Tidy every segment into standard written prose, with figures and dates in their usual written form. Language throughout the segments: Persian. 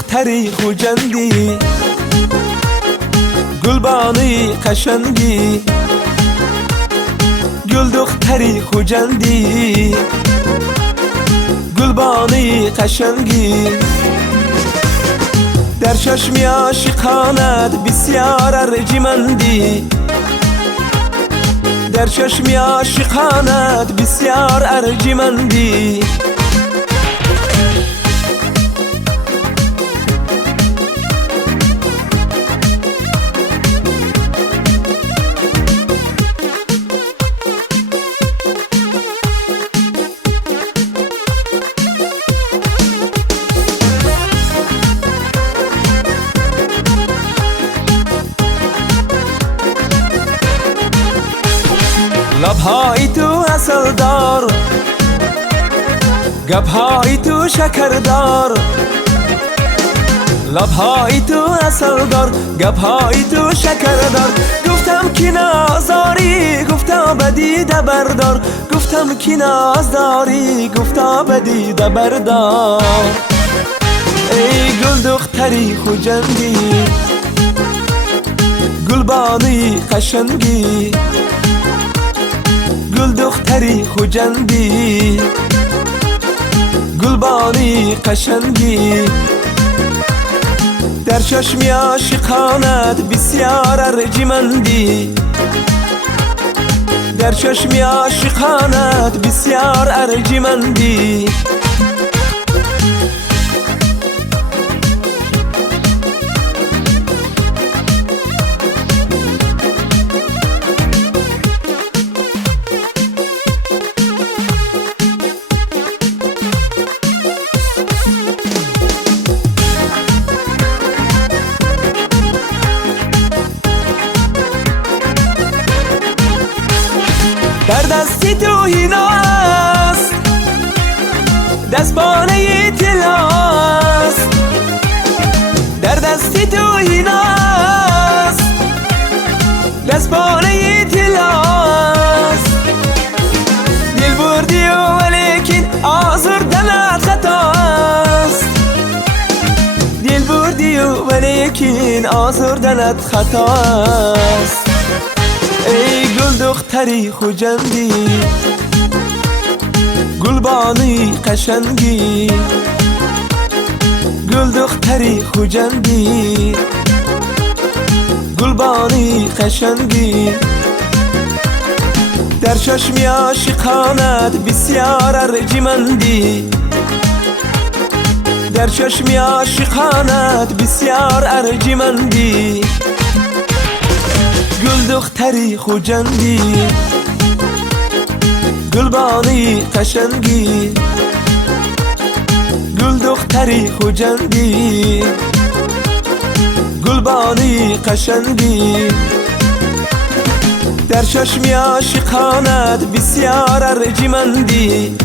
دختری خوجندی، گلبانی قشنگی، گل دختری خوجندی، گلبانی قشنگی. در چشم عاشقانت بسیار ارجمندی، در چشم عاشقانت بسیار ارجمندی. لبهای تو عسل دار، گبهای تو شکر دار. لبهای تو عسل دار، گبهای تو شکر دار. گفتم که نازاری، گفتا بدیده بردار. گفتم که ناز داری، گفتا بدیده بردار. ای گل دختری خوجندی، گلبانی قشنگی، گل دختری خوجندی، گلبانی قشنگی. در چشم عاشقانت بسیار ارجمندی، در چشم عاشقانت بسیار ارجمندی. در دستی تو هیناست، دستبانه طلاست. در دستی تو هیناست، دستبانه طلاست. دل بردی ولیکن آزردنت خطاست، دل بردی ولیکن آزردنت خطاست. ای گل دختری خوجندی، گلبانی قشنگی، گل دختری خوجندی، گلبانی قشنگی. در چشم عاشقانت بسیار ارجمندی، در چشم عاشقانت بسیار ارجمندی. گل دختری خوجندی، گلبانی قشنگی، گل دختری خوجندی، گلبانی قشنگی. در چشم عاشقانت بسیار ارجمندی،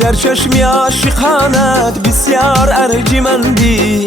در چشم عاشقانت بسیار ارجمندی.